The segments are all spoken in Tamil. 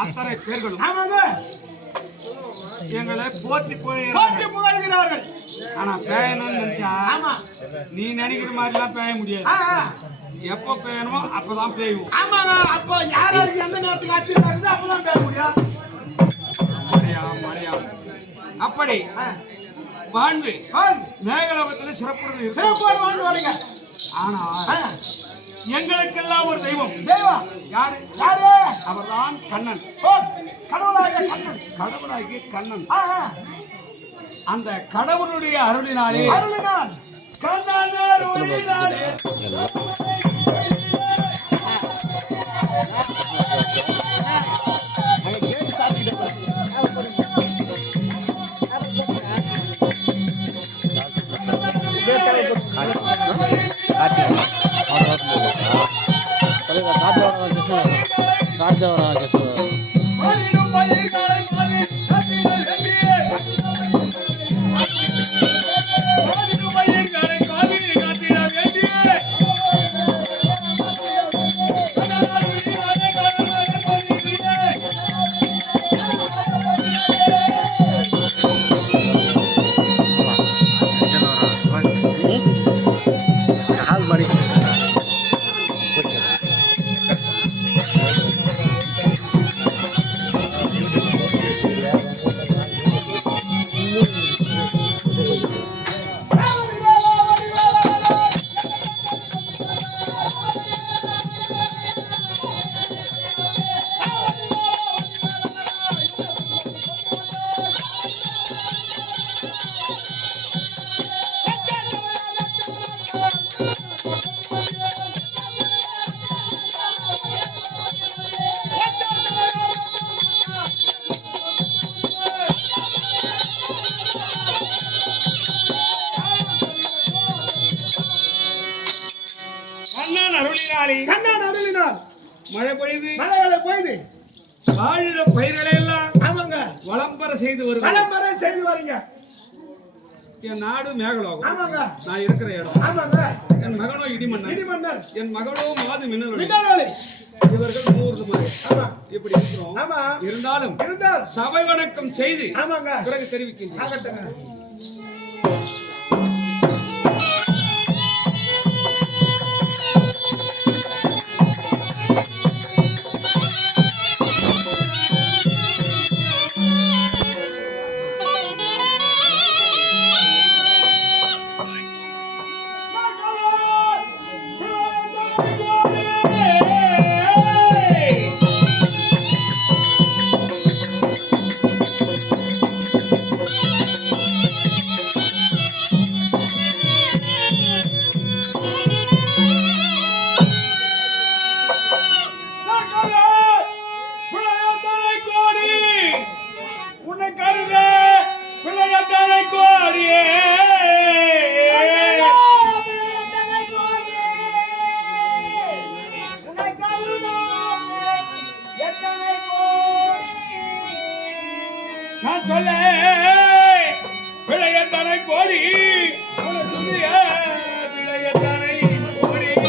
அத்தனை பேர்களும் எங்களை போற்றி புகழ்கிறார்கள். ஆனா பேயணும்னு நினைச்சா நீ நினைக்கிற மாதிரி எல்லாம் பேய முடியாது. எப்ப பேயணுமோ அப்பதான் பேயும். ஆமாங்க, அப்போ யாருக்கு எந்த நேரத்துக்கு ஆட்சி அப்பதான் பேய முடியும். அப்படி வாழ்வு மேகலோகத்துல சிறப்பு வாழ்ந்து வரீங்க. ஆனா எங்களுக்கெல்லாம் ஒரு தெய்வம். யாரு? அவர்தான் கண்ணன். கடவுளாகிய கண்ணன். அந்த கடவுளுடைய அருளினாலே கண்ணன் அருளினால் மழை பொழிது. வாழிட பயிர்களை எல்லாம் வளம்பர செய்து வரீங்க. என் நாடு மேகலோகம். நான் இருக்கிற இடம். என் மகனோ இடிமன்னர். என் மகளோ மாது மின்னல். இவர்கள் 100 இப்படி இருக்கிறோம். இருந்தாலும் சபை வணக்கம் செய்து பிறகு தெரிவிக்கின்றேன். நான் சொல்ல பிழையத்தனை கோடி பிழையத்தனை கோடி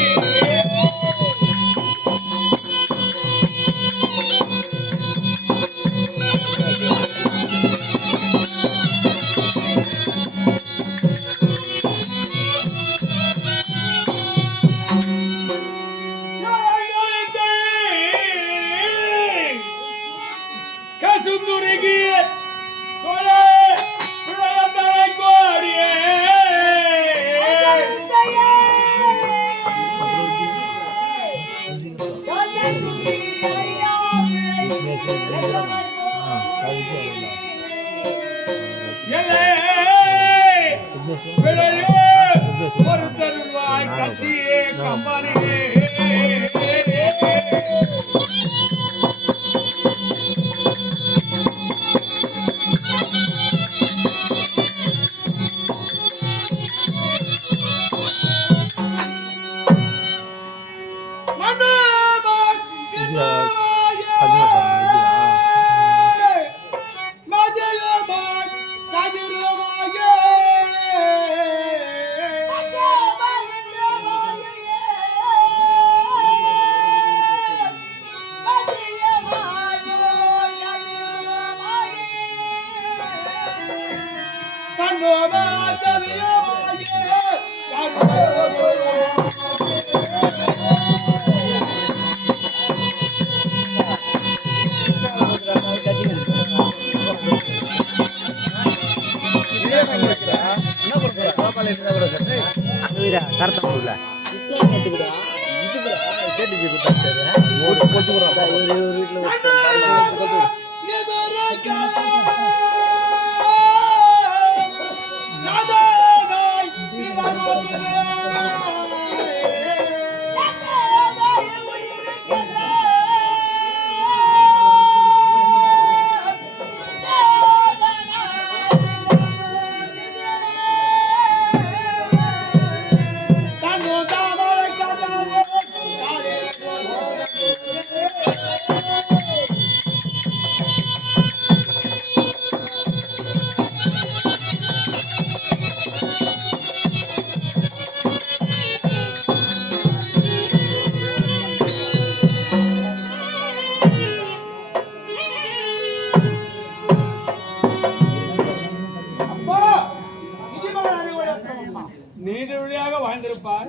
நீண்ட வழியாக வாழ்ந்திருப்பார்.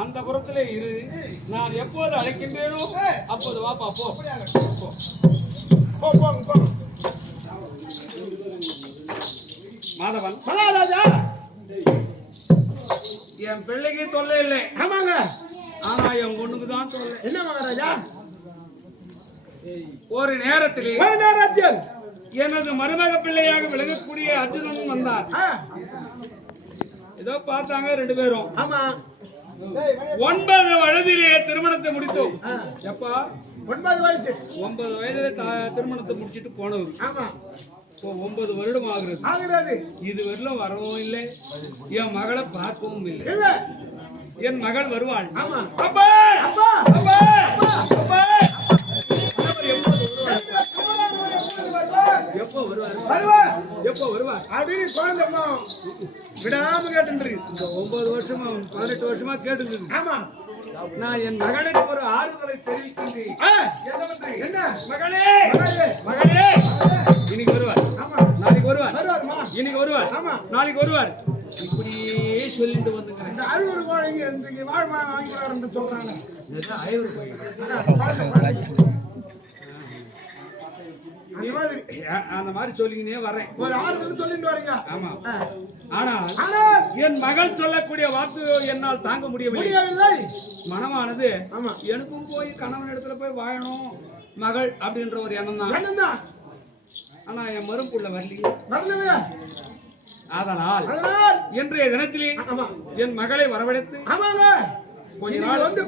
அந்த புறத்திலே இரு. நான் எப்போது அழைக்கின்றேனோ அப்போது வாப்பா போ. மாதவன் மகாராஜா, என் பிள்ளைக்கு தொல்லை இல்லை. ஆமாங்க. ஆனா என் பொண்ணுக்கு தான் தொல்லை. என்ன மகாராஜா? ஒரு நேரத்தில் எனது மருமக பிள்ளையாக விளங்கக்கூடிய அர்ஜுனன் வந்தார். ஏதோ பார்த்தாங்க ரெண்டு பேரும். ஆமா. 9 வயதிலே திருமணத்தை முடித்தோம். எப்பா 9 வயசு. 9 வயதிலே திருமணத்தை முடிச்சிட்டு போனவர். ஆமா. 9 வருடம் ஆகிறது. இது வரலும் வரவும் இல்லை, என் மகளை பார்க்கவும் இல்லை. இல்ல, என் மகள் வருவாள். ஆமா. அப்பா அப்பா அப்பா அப்பா எப்போ வருவார்? எப்போ வருவார் அப்படின்னு குழந்தை விடாம கேட்டு இந்த 9 வருஷமா 18 வருஷமா கேட்டு. ஆமா. நான் என் மகனுக்கு ஒரு ஆறுதலை தெரிவிக்கின்றேன். என்ன மகளே மகளே, இன்னைக்கு வருவார், நாளைக்கு வருவார், இன்னைக்கு வருவார், நாளைக்கு வருவார், இப்படியே சொல்லிட்டு வந்துக்கிறேன். இந்த அறிவுரை கோழிங்க வாழ்மா வாங்கிக்கிறாருன்னு சொல்றாங்க. அந்த மாதிரி சொல்லிக்கினே வர்றேன். ஒரு ஆறுதல் சொல்லிட்டு வரீங்க. ஆமா. ஆனால் என் மகள் சொல்லக்கூடிய வார்த்தை என்னால் தாங்க முடியவில்லை. மனமானது எனக்கும் போய் கணவன் இடத்துல போய் வாழணும் மகள் அப்படின்ற ஒரு எண்ணம் தான். ஆனா என் மறுப்புள்ள வரலையே. அதனால் இன்றைய தினத்திலே என் மகளை வரவழைத்து கொஞ்ச நாள் வந்து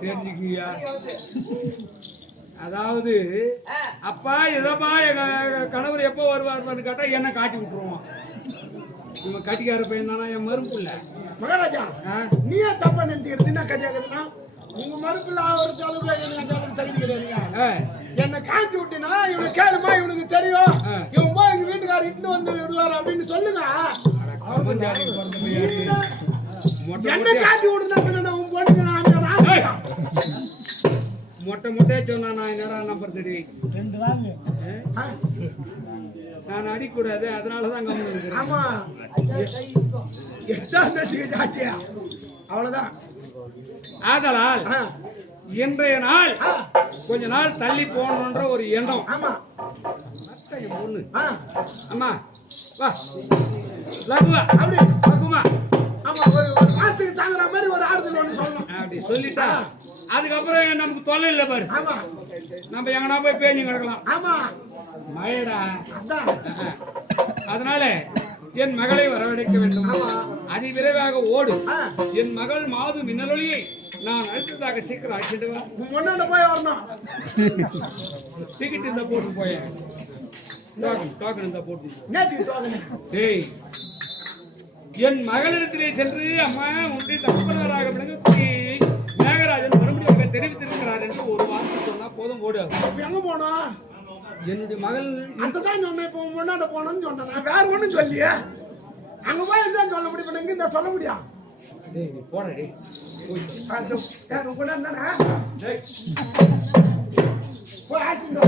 தெரிஞ்சுக்கியா. அதாவது அப்பா எதப்பா எங்க கணவர் எப்போ வருவார்னு கேட்டா என்ன காட்டி விட்டுருவான். இவன் கட்டிக்கார பையன் தானா என் மறுப்புள்ள. மகாராஜா, நீயே தப்பா நினைச்சுக்கிறது என்ன கட்டியாக்குதுன்னா, உங்க மறுப்புள்ள ஒரு அளவுக்கு தகுதி கிடையாதுங்க. என்ன காட்டி விட்டினா இவனை கேளுமா, இவனுக்கு தெரியும், இவன் போய் எங்க வீட்டுக்காரர் இட்டு வந்து விடுவார் அப்படின்னு சொல்லுங்க. என்ன காட்டி விடுனா உன் பொண்ணுங்க மொட்டை மொட்டையா சொன்னா நான் என்னடா நம்பர் சரி 2 வாங்க நான் அடிக்கூடாது, அதனாலதான் கம்மி இருக்கிறேன். ஆமா, அவ்வளவுதான். ஆதலால் இன்றைய நாள் கொஞ்ச நாள் தள்ளி போகணுன்ற ஒரு எண்ணம். ஆமா. பொண்ணு அம்மா வா லகுவா அப்படி லகுமா. ஆமா, ஒரு மாசத்துக்கு தாங்குற மாதிரி ஒரு ஆறுதல் ஒண்ணு சொல்லணும். அப்படி சொல்லிட்டா அதுக்கப்புறம் நமக்கு தொல்லை இல்லை பாரு. ஆமா, நம்ம எங்கன்னா போய் பேணி கிடக்கலாம். ஆமா, மழைடா. அதனால என் மகளை வரவழைக்க வேண்டும். அதி விரைவாக ஓடு. என் மகள் மாது மின்னலொளியை நான் அடுத்ததாக சீக்கிரம் அழைச்சிடுவேன். முன்னாடி போய் வரணும். டிக்கெட் இருந்தா போட்டு போய் டோக்கன் இருந்தா போட்டு. டேய், என் மகளிடத்திலே சென்று அம்மா உன்னுடைய தகப்பனராக விளங்கக்கூடிய மேகராஜன் மறுபடியும் தெரிவித்திருக்கிறார் என்று ஒரு வார்த்தை சொன்னா போதும், ஓடு. எங்க போனோம்? என்னுடைய மகள் அங்கதான் சொன்னேன். இப்போ முன்னாடி போனோம்னு சொன்னேன், வேற ஒண்ணும் சொல்லியே. அங்க போய் என்ன சொல்ல முடியும்? இங்க இந்த சொல்ல முடியும். டேய் நீ போடா டேய். போய் ஆசிங்க